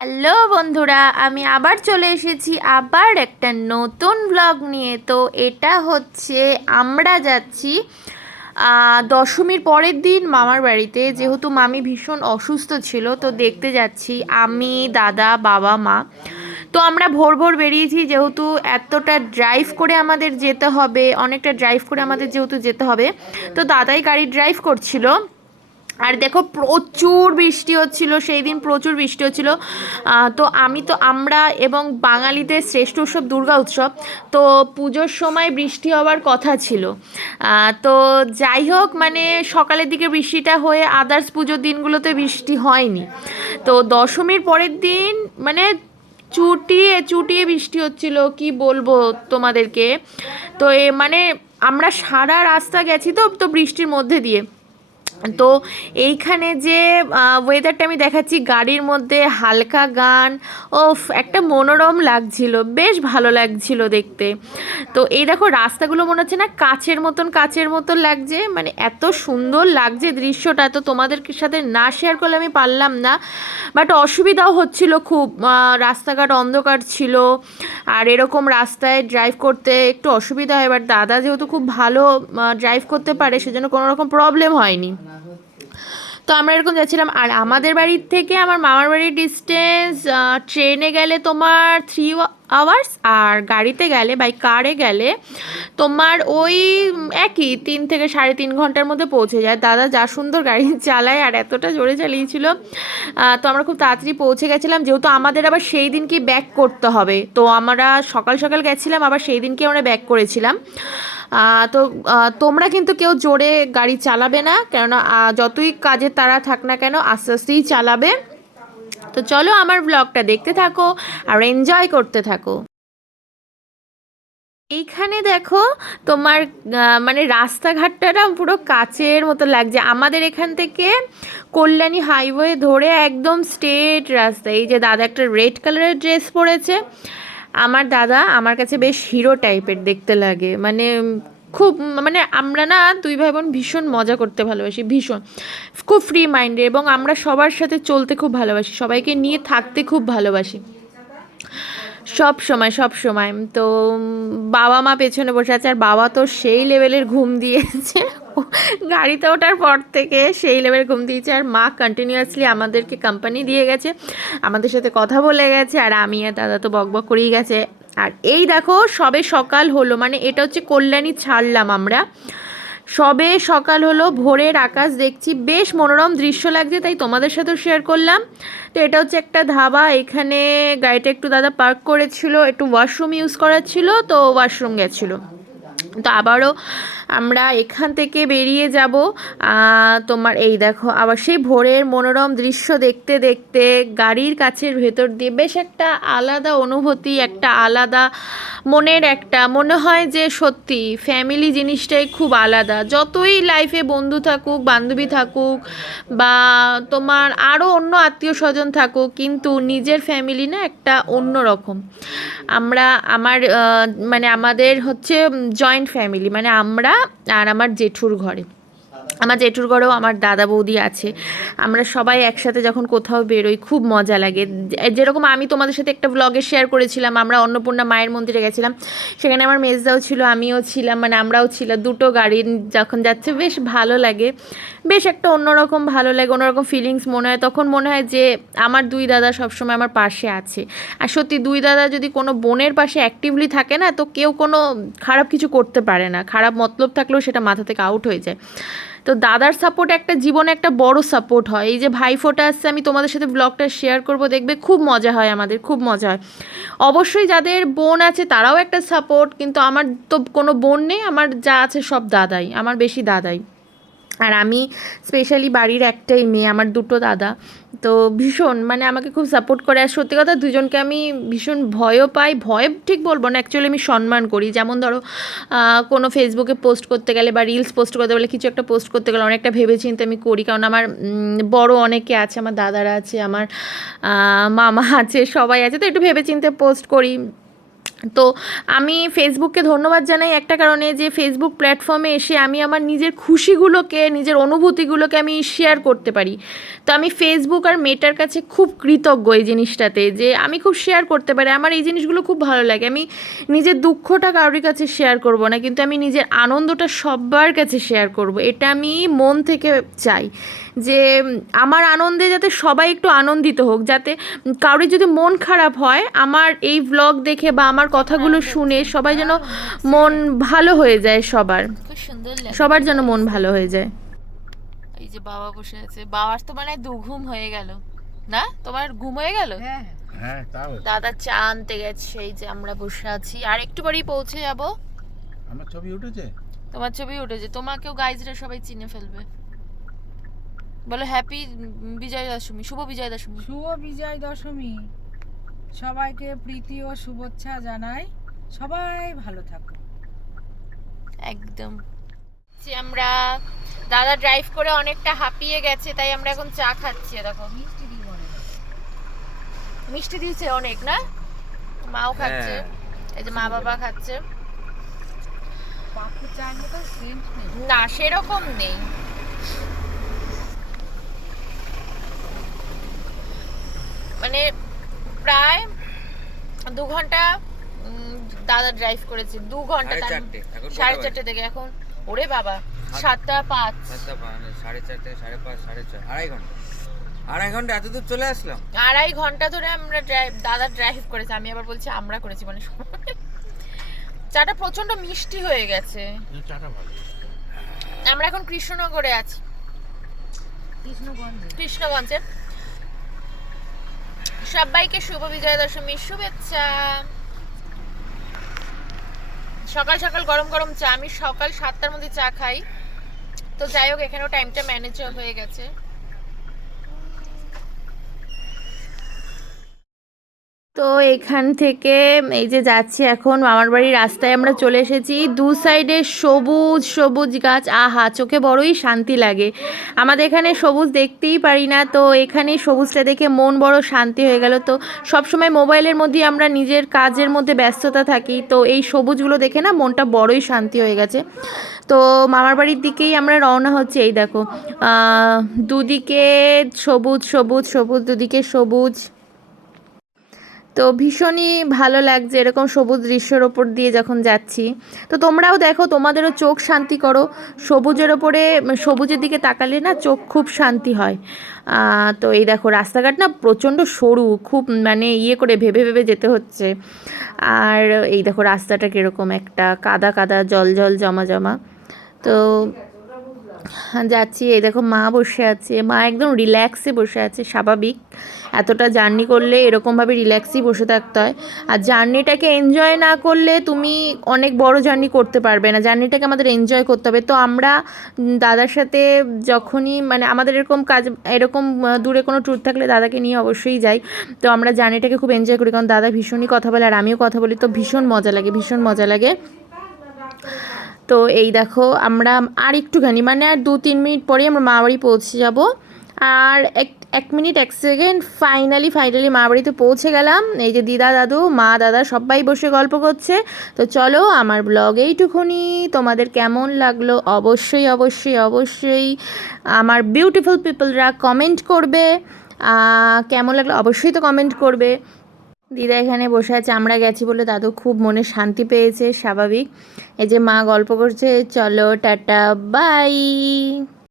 Hello বন্ধুরা, আমি আবার চলে এসেছি আবার একটা নতুন ব্লগ নিয়ে। তো এটা হচ্ছে আমরা যাচ্ছি দশমীর পরের দিন মামার বাড়িতে, যেহেতু মামি ভীষণ অসুস্থ ছিল। তো দেখতে যাচ্ছি আমি, দাদা, বাবা, মা। তো আমরা ভোর ভোর বেরিয়েছি, যেহেতু এতটা ড্রাইভ করে আমাদের যেতে হবে, অনেকটা ড্রাইভ করে আমাদের যেহেতু যেতে হবে। তো দাদাই গাড়ি ড্রাইভ করছিল। আর দেখো, প্রচুর বৃষ্টি হচ্ছিল সেই দিন, প্রচুর বৃষ্টি হচ্ছিল। আমরা এবং বাঙালিদের শ্রেষ্ঠ উৎসব দুর্গা উৎসব। তো পুজোর সময় বৃষ্টি হওয়ার কথা ছিল। তো যাই হোক, মানে সকালের দিকে বৃষ্টিটা হয়ে আদার্স পুজোর দিনগুলোতে বৃষ্টি হয়নি। তো দশমীর পরের দিন মানে চুটিয়ে চুটিয়ে বৃষ্টি হচ্ছিল, কি বলবো তোমাদেরকে। তো মানে আমরা সারা রাস্তা গেছি তো তো বৃষ্টির মধ্যে দিয়ে। তো এইখানে যে ওয়েদারটা আমি দেখাচ্ছি, গাড়ির মধ্যে হালকা গান, ওফ একটা মনোরম লাগছিল, বেশ ভালো লাগছিল দেখতে। তো এই দেখো, রাস্তাগুলো মনে হচ্ছে না কাচের মতন লাগছে, মানে এত সুন্দর লাগছে দৃশ্যটা। তো তোমাদের সাথে না শেয়ার করলে আমি পারলাম না। বাট অসুবিধাও হচ্ছিল খুব, রাস্তাঘাট অন্ধকার ছিল। আর এরকম রাস্তায় ড্রাইভ করতে একটু অসুবিধা হয়, বাট দাদা যেহেতু খুব ভালো ড্রাইভ করতে পারে, সেজন্য কোনো রকম প্রবলেম হয়নি। তো আমরা এরকম যাচ্ছিলাম। আর আমাদের বাড়ির থেকে আমার মামার বাড়ির ডিস্টেন্স, ট্রেনে গেলে তোমার 3 আওয়ার্স, আর গাড়িতে গেলে বাই কারে গেলে তোমার ওই একই 3 থেকে 3.5 ঘন্টার মধ্যে পৌঁছে যায়। দাদা যা সুন্দর গাড়ি চালায়, আর এতটা জোরে চালিয়েছিল। তো আমরা খুব তাড়াতাড়ি পৌঁছে গেছিলাম, যেহেতু আমাদের আবার সেই দিনকে ব্যাক করতে হবে। তো আমরা সকাল সকাল গেছিলাম, আবার সেই দিনকে আমরা ব্যাক করেছিলাম। তো তোমরা কিন্তু কেউ জোরে গাড়ি চালাবে না, কেননা যতই কাজের তাড়া থাক না কেন, আস্তে আস্তেই চালাবে। তো চলো আমার ব্লগটা দেখতে থাকো আর এনজয় করতে থাকো। এইখানে দেখো তোমার, মানে রাস্তাঘাটটা না পুরো কাচের মতো লাগছে। আমাদের এখান থেকে কল্যাণী হাইওয়ে ধরে একদম স্ট্রেট রাস্তা। এই যে দাদা একটা রেড কালারের ড্রেস পরেছে, আমার দাদা আমার কাছে বেশ হিরো টাইপের দেখতে লাগে। মানে খুব, মানে আমরা না দুই ভাই বোন ভীষণ মজা করতে ভালোবাসি, ভীষণ, খুব ফ্রি মাইন্ডের, এবং আমরা সবার সাথে চলতে খুব ভালোবাসি, সবাইকে নিয়ে থাকতে খুব ভালোবাসি সব সময় সব সময়। তো বাবা মা পেছনে বসে আছে, আর বাবা তো সেই লেভেলের ঘুম দিয়েছে গাড়িতে ওঠার পর থেকে সেই লেভেলের ঘুম দিয়েছে। আর মা কন্টিনিউয়াসলি আমাদেরকে কোম্পানি দিয়ে গেছে, আমাদের সাথে কথা বলে গেছে, আর আমি আর দাদা তো বকবক করেই গেছে। আর এই দেখো, সবে সকাল হলো, মানে এটা হচ্ছে কল্যাণী ছাড়লাম আমরা, সবে সকাল হলো, ভোরের আকাশ দেখছি, বেশ মনোরম দৃশ্য লাগছে, তাই তোমাদের সাথেও শেয়ার করলাম। তো এটা হচ্ছে একটা ধাবা, এখানে গাড়িটা একটু দাদা পার্ক করেছিল, একটু ওয়াশরুম ইউজ করার ছিল, তো ওয়াশরুম গেছিলো। তো আবারও আমরা এখান থেকে বেরিয়ে যাব। তোমার এই দেখো, আবার সেই ভোরের মনোরম দৃশ্য দেখতে দেখতে গাড়ির কাছের ভেতর দিয়ে বেশ একটা আলাদা অনুভূতি, একটা আলাদা মনের একটা, মনে হয় যে সত্যি ফ্যামিলি জিনিসটাই খুব আলাদা। যতই লাইফে বন্ধু থাকুক, বান্ধবী থাকুক, বা তোমার আরও অন্য আত্মীয় স্বজন থাকুক, কিন্তু নিজের ফ্যামিলি না একটা অন্য রকম। আমরা আমার মানে আমাদের হচ্ছে জয়েন্ট ফ্যামিলি, মানে আমরা আর আমার জেঠুর ঘরে, আমার জেঠুর ঘরেও আমার দাদা বৌদি আছে। আমরা সবাই একসাথে যখন কোথাও বেরোই খুব মজা লাগে। যেরকম আমি তোমাদের সাথে একটা ব্লগে শেয়ার করেছিলাম, আমরা অন্নপূর্ণা মায়ের মন্দিরে গেছিলাম, সেখানে আমার মেজদাও ছিল, আমিও ছিলাম, মানে আমরাও ছিলাম, দুটো গাড়ি যখন যাচ্ছে বেশ ভালো লাগে, বেশ একটা অন্যরকম ভালো লাগে, অন্যরকম ফিলিংস মনে হয়। তখন মনে হয় যে আমার দুই দাদা সবসময় আমার পাশে আছে। আর সত্যি দুই দাদা যদি কোনো বোনের পাশে অ্যাক্টিভলি থাকে না, তো কেউ কোনো খারাপ কিছু করতে পারে না, খারাপ মতলব থাকলেও সেটা মাথা থেকে আউট হয়ে যায়। তো দাদার সাপোর্ট একটা জীবনে একটা বড় সাপোর্ট হয়। এই যে ভাইফোঁটা আসছে, আমি তোমাদের সাথে ব্লগটা শেয়ার করব, দেখবে খুব মজা হয়, আমাদের খুব মজা হয়। অবশ্যই যাদের বোন আছে তারাও একটা সাপোর্ট, কিন্তু আমার তো কোনো বোন নেই, আমার যা আছে সব দাদাই, আমার বেশি দাদাই। আর আমি স্পেশালি বাড়ির একটাই মেয়ে, আমার দুটো দাদা। তো ভীষণ, মানে আমাকে খুব সাপোর্ট করে। আর সত্যি কথা, দুজনকে আমি ভীষণ ভয়ও পাই, ভয় ঠিক বলবো না, অ্যাকচুয়ালি আমি সম্মান করি। যেমন ধরো কোনো ফেসবুকে পোস্ট করতে গেলে বা রিলস পোস্ট করতে গেলে, কিছু একটা পোস্ট করতে গেলে অনেকটা ভেবেচিন্তে আমি করি, কারণ আমার বড় অনেকে আছে, আমার দাদারা আছে, আমার মামা আছে, সবাই আছে, তো একটু ভেবেচিন্তে পোস্ট করি। তো আমি ফেসবুককে ধন্যবাদ জানাই একটা কারণে, যে ফেসবুক প্ল্যাটফর্মে এসে আমি আমার নিজের খুশিগুলোকে, নিজের অনুভূতিগুলোকে আমি শেয়ার করতে পারি। তো আমি ফেসবুক আর মেটার কাছে খুব কৃতজ্ঞ এই জিনিসটাতে, যে আমি খুব শেয়ার করতে পারি। আমার এই জিনিসগুলো খুব ভালো লাগে। আমি নিজের দুঃখটা কারোর কাছে শেয়ার করব না, কিন্তু আমি নিজের আনন্দটা সবার কাছে শেয়ার করব। এটা আমি মন থেকে চাই, যে আমার আনন্দে যাতে সবাই একটু আনন্দিত হোক, যাতে কারোর যদি মন খারাপ হয় আমার এই ভ্লগ দেখে বা আমার কথাগুলো শুনে সবাই যেন মন ভালো হয়ে যায়, সবার খুব সুন্দর লাগে, সবার যেন মন ভালো হয়ে যায়। এই যে বাবা বসে আছে, বাবার তো মানে দুঘুম হয়ে গেল না, তোমার ঘুম হয়ে গেল? হ্যাঁ তাও দাদা চা আনতে গেছে, এই যে আমরা বসে আছি, আর একটু পরেই পৌঁছে যাব। আমার ছবি উঠেছে, তোমার ছবি উঠেছে, তোমাকেও গাইজরা সবাই চিনে ফেলবে। বলো হ্যাপি বিজয় দশমী, শুভ বিজয় দশমী। শুভ বিজয় দশমী, সবাইকে প্রীতি ও শুভেচ্ছা জানাই, সবাই ভালো থাকো। একদম। আমরা দাদা ড্রাইভ করে অনেকটা হাঁপিয়ে গেছে, তাই আমরা এখন চা খাচ্ছি। দেখো মিষ্টি দিয়েছে অনেক, না মাও খাচ্ছে, এই যে মা বাবা খাচ্ছে। পাপু চায়ের মতো সেন্ট নেই, না সেরকম নেই। মানে প্রায় 2 ঘন্টা দাদা ড্রাইভ করেছে, 2 ঘন্টা, 4:30 থেকে এখন, ওরে বাবা 7:05, 4:30 থেকে 5:30, 6:30, 2.5 ঘন্টা, 2.5 ঘন্টা এত দূর চলে আসলাম। 2.5 ঘন্টা ধরে আমরা দাদা ড্রাইভ করেছে, আমি আবার বলছি আমরা করেছি, মানে চাটা প্রচন্ড মিষ্টি হয়ে গেছে। চাটা ভালো। আমরা এখন কৃষ্ণনগরে আছি, কৃষ্ণগঞ্জে। সবাইকে শুভ বিজয়া দশমীর শুভেচ্ছা। সকাল সকাল গরম গরম চা, আমি সকাল 7টার মধ্যে চা খাই। তো যাই হোক, এখানেও টাইমটা ম্যানেজ হয়ে গেছে। তো এখান থেকে এই যে যাচ্ছি এখন মামার বাড়ির রাস্তায় আমরা চলে এসেছি। 2 সাইডে সবুজ সবুজ গাছ, আহা চোখে বড়ই শান্তি লাগে। আমাদের এখানে সবুজ দেখতেই পারি না, তো এখানে সবুজটা দেখে মন বড় শান্তি হয়ে গেল। তো সবসময় মোবাইলের মধ্যে আমরা নিজের কাজের মধ্যে ব্যস্ততা থাকি, তো এই সবুজগুলো দেখে না মনটা বড়ই শান্তি হয়ে গেছে। তো মামার বাড়ির দিকেই আমরা রওনা হচ্ছে। এই দেখো দুদিকে সবুজ সবুজ সবুজ, দুদিকে সবুজ। তো ভীষণই ভালো লাগছে এরকম সবুজ দৃশ্যের ওপর দিয়ে যখন যাচ্ছি। তো তোমরাও দেখো, তোমাদেরও চোখ শান্তি করো, সবুজের ওপরে সবুজের দিকে তাকালে না চোখ খুব শান্তি হয়। তো এই দেখো রাস্তাঘাট না প্রচণ্ড সরু, খুব মানে ইয়ে করে ভেবে ভেবে যেতে হচ্ছে। আর এই দেখো রাস্তাটা কীরকম একটা কাদা কাদা, জল জল জমা জমা। তো যাচ্ছি, এই দেখো মা বসে আছে, মা একদম রিল্যাক্সে বসে আছে। স্বাভাবিক, এতটা জার্নি করলে এরকমভাবে রিল্যাক্সই বসে থাকতে হয়। আর জার্নিটাকে এনজয় না করলে তুমি অনেক বড় জার্নি করতে পারবে না, জার্নিটাকে আমাদের এনজয় করতে হবে। তো আমরা দাদার সাথে যখনই মানে আমাদের এরকম কাজ, এরকম দূরে কোনো ট্যুর থাকলে দাদাকে নিয়ে অবশ্যই যাই। তো আমরা জার্নিটাকে খুব এনজয় করি, কারণ দাদা ভীষণই কথা বলে আর আমিও কথা বলি, তো ভীষণ মজা লাগে, ভীষণ মজা লাগে। তো এই দেখো আমরা আর একটুখানি মানে আর 2-3 মিনিট পরেই আমরা মা বাড়ি পৌঁছে যাব। আর এক মিনিট 1 সেকেন্ড, ফাইনালি মা বাড়িতে পৌঁছে গেলাম। এই যে দিদা দাদু মা দাদা সবাই বসে গল্প করছে। তো চলো আমার ব্লগ এইটুকুনি, তোমাদের কেমন লাগলো অবশ্যই অবশ্যই অবশ্যই আমার বিউটিফুল পিপলরা কমেন্ট করবে। কেমন লাগলো অবশ্যই তো কমেন্ট করবে। দিদা এখানে বসে আছে, আমরা গেছি বলে দাদু খুব মনে শান্তি পেয়েছে, স্বাভাবিক। এই যে মা গল্প করছে, চলো টাটা বাই।